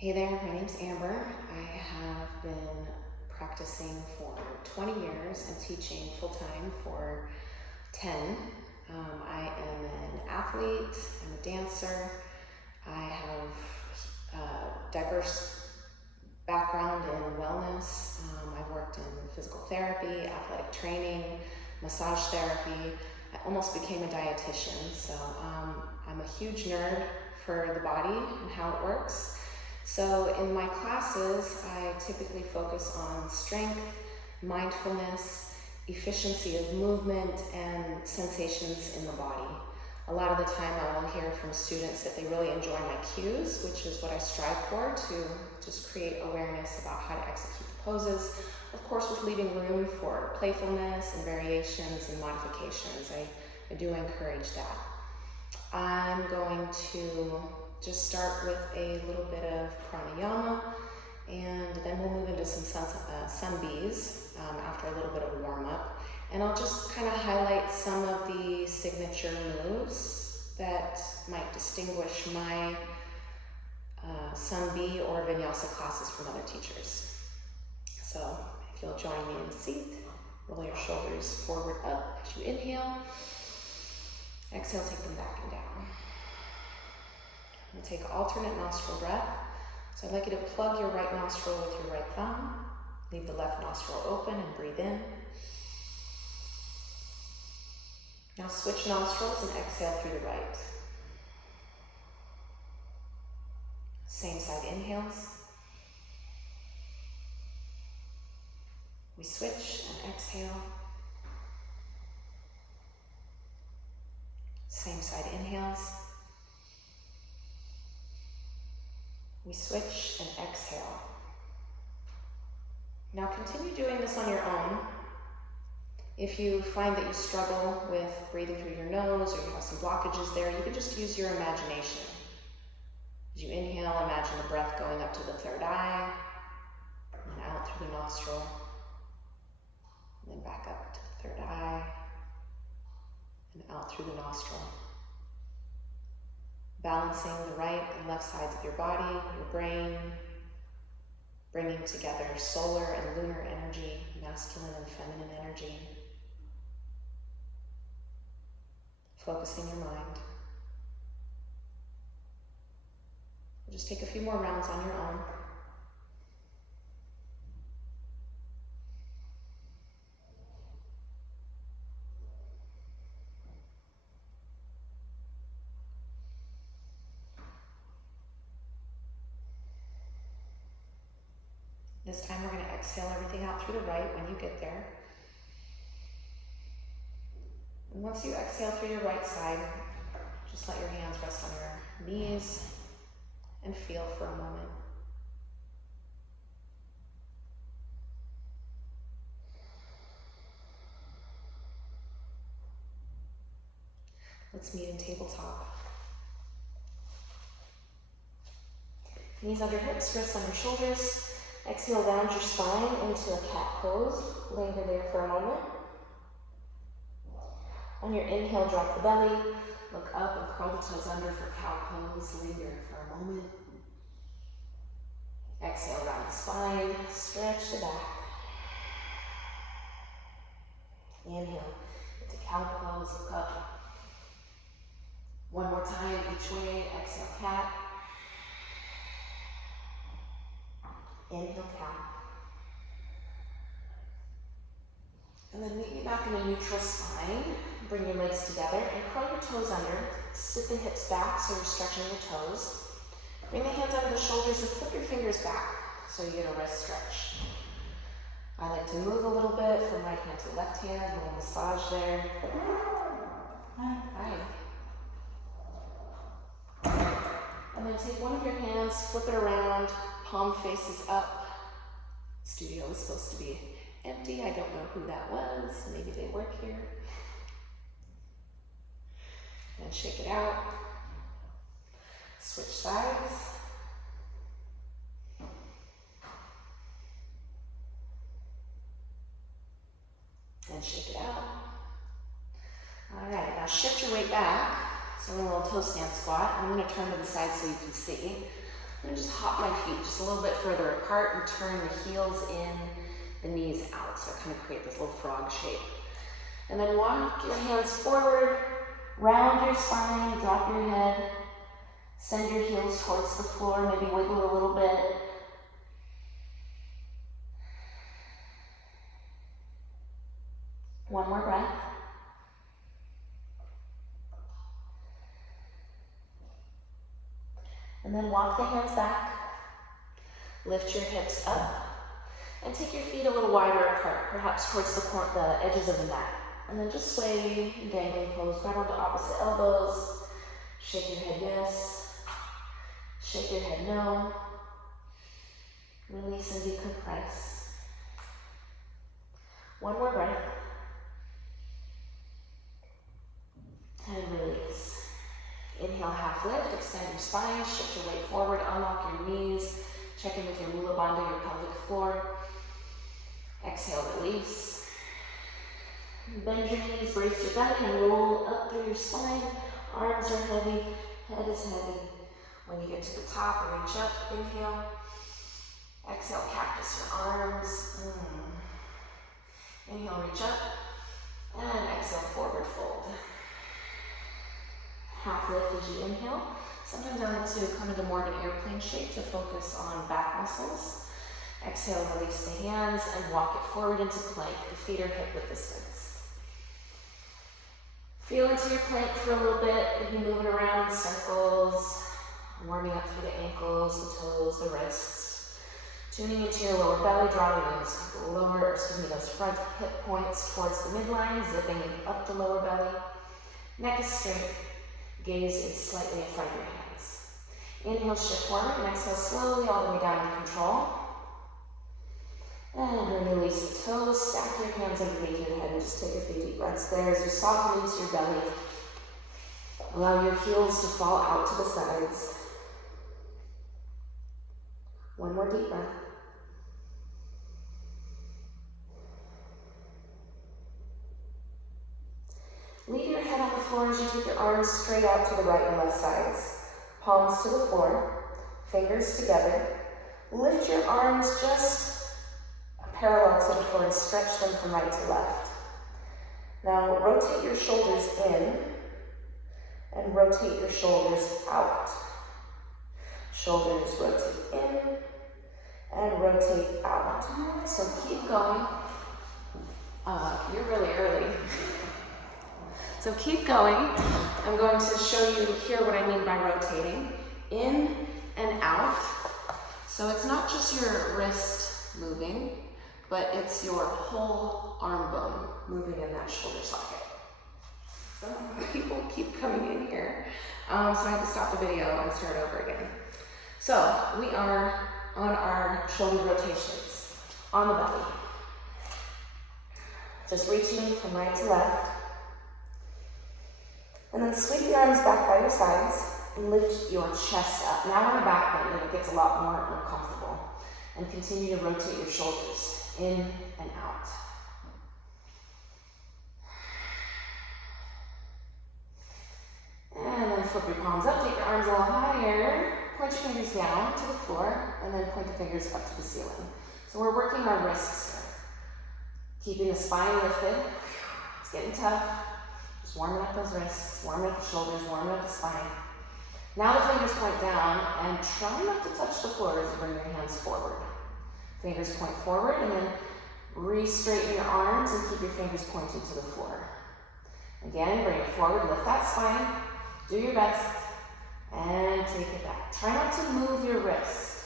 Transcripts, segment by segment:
Hey there, my name's Amber. I have been practicing for 20 years and teaching full-time for 10. I am an athlete, I'm a dancer, I have a diverse background in wellness. I've worked in physical therapy, athletic training, massage therapy. I almost became a dietitian, so I'm a huge nerd for the body and how it works. So in my classes, I typically focus on strength, mindfulness, efficiency of movement, and sensations in the body. A lot of the time I will hear from students that they really enjoy my cues, which is what I strive for, to just create awareness about how to execute the poses. Of course, with leaving room for playfulness and variations and modifications. I do encourage that. I'm going to just start with a little bit of pranayama, and then we'll move into some sun Bs after a little bit of a warm-up. And I'll just kind of highlight some of the signature moves that might distinguish my Sun B or Vinyasa classes from other teachers. So if you'll join me in the seat, roll your shoulders forward up as you inhale. Exhale, take them back and down. We'll take an alternate nostril breath. So I'd like you to plug your right nostril with your right thumb. Leave the left nostril open and breathe in. Now switch nostrils and exhale through the right. Same side inhales. We switch and exhale. Same side inhales. We switch and exhale. Now continue doing this on your own. If you find that you struggle with breathing through your nose or you have some blockages there, you can just use your imagination. As you inhale, imagine the breath going up to the third eye and out through the nostril, and then back up to the third eye and out through the nostril. Balancing the right and left sides of your body, your brain, bringing together solar and lunar energy, masculine and feminine energy. Focusing your mind. We'll just take a few more rounds on your own. This time we're going to exhale everything out through the right when you get there. And once you exhale through your right side, just let your hands rest on your knees and feel for a moment. Let's meet in tabletop. Knees under hips, wrists under shoulders. Exhale, round your spine into a cat pose. Linger there for a moment. On your inhale, drop the belly. Look up and curl the toes under for cow pose. Linger for a moment. Exhale, round the spine. Stretch the back. Inhale into cow pose. Look up. One more time each way. Exhale, cat. Inhale, cat. And then meet me back in a neutral spine. Bring your legs together and curl your toes under. Sit the hips back so you're stretching your toes. Bring the hands under the shoulders and flip your fingers back so you get a wrist stretch. I like to move a little bit from right hand to left hand, a little massage there. Hi. And then take one of your hands, flip it around, palm faces up. Studio is supposed to be empty. I don't know who that was. Maybe they work here. And shake it out. Switch sides. And shake it out. All right, now shift your weight back. So we're in a little toe stand squat. I'm going to turn to the side so you can see. I'm gonna just hop my feet just a little bit further apart and turn the heels in, the knees out. So kind of create this little frog shape. And then walk your hands forward, round your spine, drop your head, send your heels towards the floor, maybe wiggle a little bit. One more breath. And then walk the hands back, lift your hips up, and take your feet a little wider apart, perhaps towards the edges of the mat. And then just sway, dangling pose, grab onto opposite elbows, shake your head yes, shake your head no, release and decompress. One more breath, and release. Inhale, half lift, extend your spine, shift your weight forward, unlock your knees, check in with your mula bandha, your pelvic floor. Exhale, release. Bend your knees, brace your belly, and roll up through your spine. Arms are heavy, head is heavy. When you get to the top, reach up, inhale. Exhale, cactus your arms. Inhale, reach up. And exhale, forward fold. Half lift as you inhale. Sometimes I like to come into more of an airplane shape to focus on back muscles. Exhale, release the hands and walk it forward into plank. The feet are hip width distance. Feel into your plank for a little bit. Maybe move it around in circles, warming up through the ankles, the toes, the wrists. Tuning into your lower belly, drawing those front hip points towards the midline, zipping up the lower belly. Neck is straight. Gaze is slightly in front of your hands. Inhale, shift forward, and exhale slowly all the way down to control. And release the toes, stack your hands underneath your head, and just take a few deep breaths there as you soften into your belly. Allow your heels to fall out to the sides. One more deep breath. Leave your head on the floor as you take your arms straight out to the right and left sides. Palms to the floor, fingers together. Lift your arms just parallel to the floor and stretch them from right to left. Now rotate your shoulders in and rotate your shoulders out. Shoulders rotate in and rotate out. So keep going. You're really early. So keep going. I'm going to show you here what I mean by rotating. In and out. So it's not just your wrist moving, but it's your whole arm bone moving in that shoulder socket. Some people keep coming in here. So I had to stop the video and start over again. So we are on our shoulder rotations, on the belly. Just reaching from right to left. And then sweep the arms back by your sides and lift your chest up. Now on a back bend, and it gets a lot more uncomfortable. And continue to rotate your shoulders in and out. And then flip your palms up, take your arms a little higher, point your fingers down to the floor, and then point the fingers up to the ceiling. So we're working our wrists here. Keeping the spine lifted. It's getting tough. Just warming up those wrists, warming up the shoulders, warming up the spine. Now the fingers point down, and try not to touch the floor as you bring your hands forward. Fingers point forward, and then re-straighten your arms and keep your fingers pointing to the floor. Again, bring it forward, lift that spine, do your best, and take it back. Try not to move your wrist.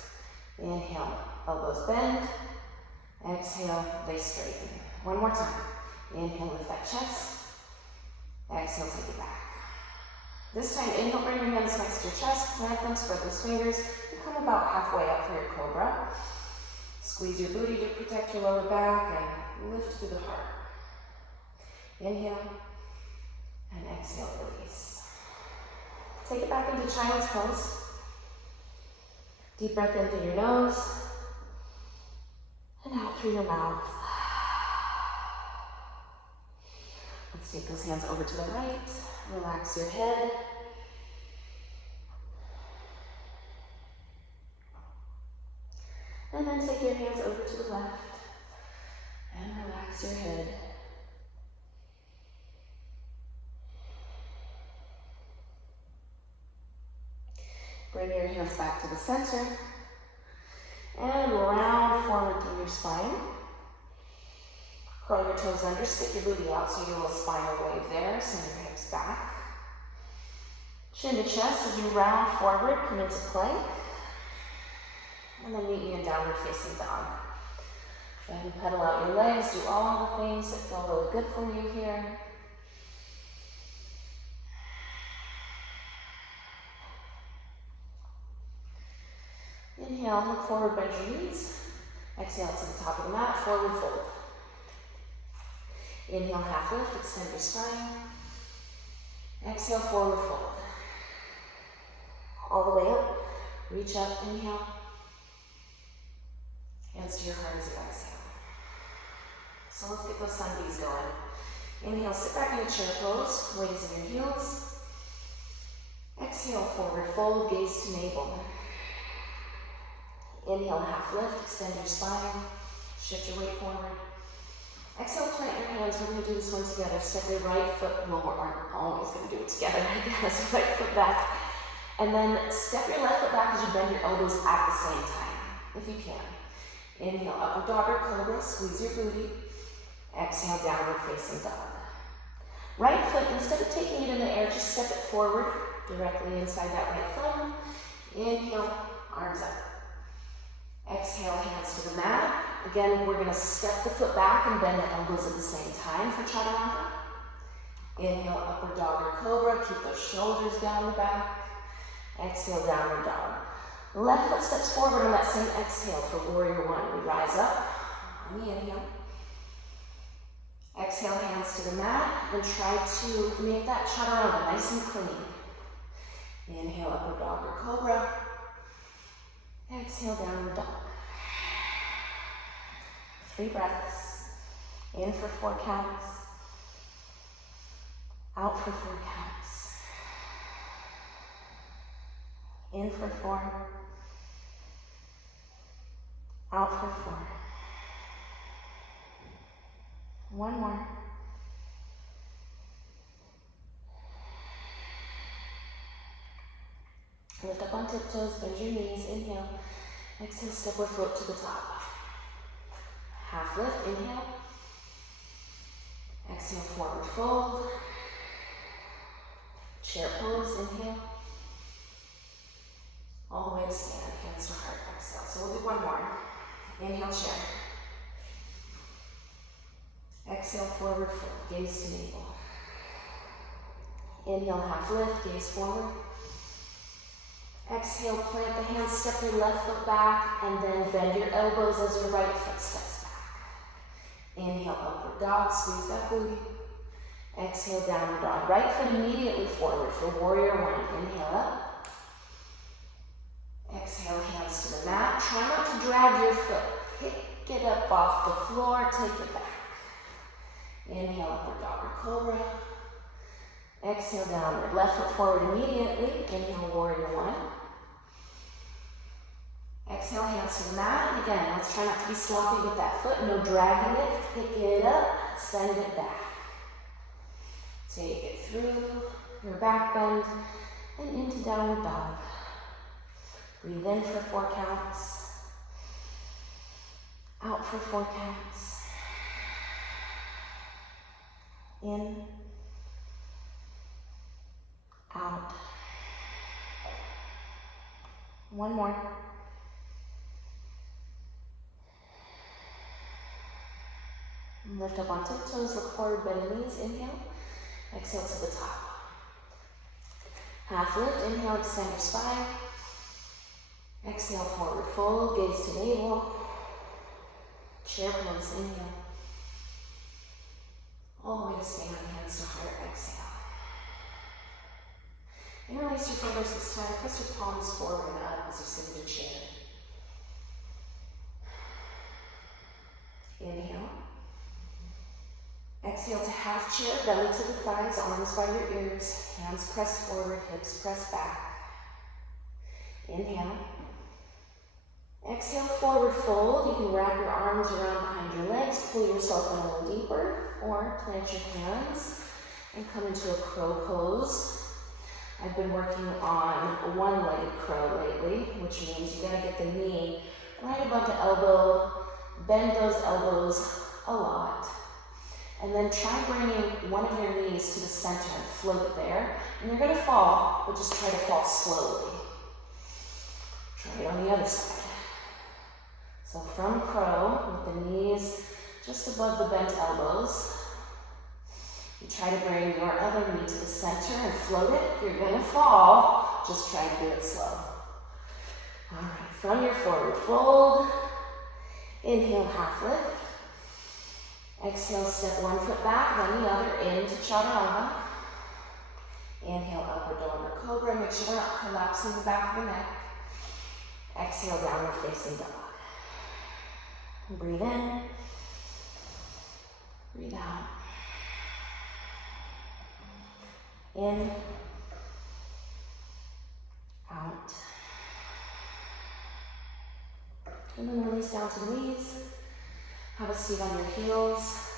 Inhale, elbows bend. Exhale, they straighten. One more time. Inhale, lift that chest. Exhale, take it back. This time, inhale, bring your hands next to your chest, plant them, spread those fingers, and come about halfway up for your cobra. Squeeze your booty to protect your lower back and lift through the heart. Inhale and exhale, release. Take it back into child's pose. Deep breath in through your nose and out through your mouth. Let's take those hands over to the right. Relax your head. And then take your hands over to the left and relax your head. Bring your hands back to the center and round forward through your spine. Curl your toes under, stick your booty out so you do a little spinal wave there. Send your hips back. Chin to chest as you round forward, come into plank. And then meet me in downward facing dog. Go ahead and pedal out your legs, do all the things that feel really good for you here. Inhale, look forward, bend your knees. Exhale to the top of the mat, forward fold. Inhale, half lift, extend your spine. Exhale, forward fold. All the way up, reach up, inhale. Hands to your heart as you exhale. So let's get those sun Bs going. Inhale, sit back in a chair pose, weights in your heels. Exhale, forward fold, gaze to navel. Inhale, half lift, extend your spine, shift your weight forward. Exhale, plant your hands. We're going to do this one together. Step your right foot, well, we aren't always going to do it together, I guess. Right foot back. And then step your left foot back as you bend your elbows at the same time, if you can. Inhale, upward dog or cobra, squeeze your booty. Exhale, downward facing dog. Right foot, instead of taking it in the air, just step it forward, directly inside that right thumb. Inhale, arms up. Exhale, hands to the mat. Again, we're going to step the foot back and bend the elbows at the same time for chaturanga. Inhale, upward dog or cobra. Keep those shoulders down the back. Exhale, downward dog. Left foot steps forward on that same exhale for warrior one. We rise up on the inhale. Exhale, hands to the mat, and try to make that chaturanga nice and clean. Inhale, upward dog or cobra. Exhale, downward dog. 3 breaths. In for 4 counts. Out for 4 counts. In for 4. Out for 4. One more. Lift up on tiptoes, bend your knees, inhale. Exhale, step or float to the top. Half lift, inhale. Exhale, forward fold. Chair pose, inhale. All the way to stand, hands to heart, exhale. So we'll do one more. Inhale, chair. Exhale, forward fold, gaze to navel. Inhale, half lift, gaze forward. Exhale, plant the hands, step your left foot back, and then bend your elbows as your right foot steps back. Inhale, upward dog, squeeze that booty. Exhale, downward dog. Right foot immediately forward for warrior one. Inhale up. Exhale, hands to the mat. Try not to drag your foot. Pick it up off the floor, take it back. Inhale, upward dog or cobra. Exhale, downward. Left foot forward immediately. Inhale, warrior one. Exhale, hands to the mat. And again, let's try not to be sloppy with that foot. No dragging it. Pick it up. Send it back. Take it through your back bend and into downward dog. Breathe in for 4 counts. Out for 4 counts. In. Out. One more. And lift up on tiptoes, look forward, bend the knees, inhale. Exhale to the top. Half lift, inhale, extend your spine. Exhale, forward fold, gaze to navel. Chair pose, inhale. All the way to stand, hands to heart, exhale. Interlace your fingers this time, press your palms forward and up as you sit in your chair. Inhale. Exhale to half chair, belly to the thighs, arms by your ears, hands press forward, hips press back. Inhale. Exhale, forward fold. You can wrap your arms around behind your legs, pull yourself in a little deeper, or plant your hands and come into a crow pose. I've been working on one-legged crow lately, which means you gotta get the knee right above the elbow, bend those elbows a lot, and then try bringing one of your knees to the center and float it there. And you're gonna fall, but just try to fall slowly. Try it on the other side. So from crow, with the knees just above the bent elbows, you try to bring your other knee to the center and float it. You're gonna fall, just try to do it slow. All right, from your forward fold, inhale, half lift. Exhale, step one foot back, then the other into chaturanga. Inhale, upward downward cobra. Make sure we're not collapsing the back of the neck. Exhale, downward facing dog. Breathe in. Breathe out. In. Out. And then release down to the knees. Have a seat on your heels.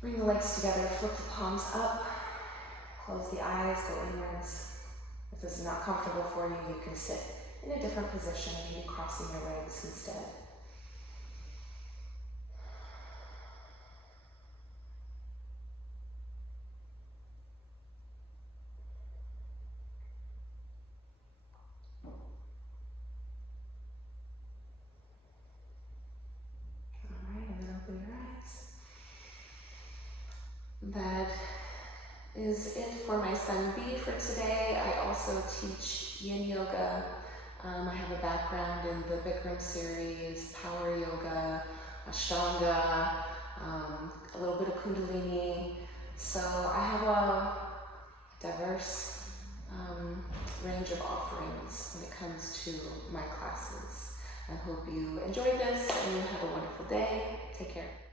Bring the legs together, flip the palms up. Close the eyes, go inwards. If this is not comfortable for you, you can sit in a different position, maybe crossing your legs instead. Open your eyes. That is it for my Sun B for today. I also teach yin yoga. I have a background in the Bikram series, power yoga, ashtanga, a little bit of kundalini. So I have a diverse range of offerings when it comes to my classes. I hope you enjoyed this and you have a wonderful day. Take care.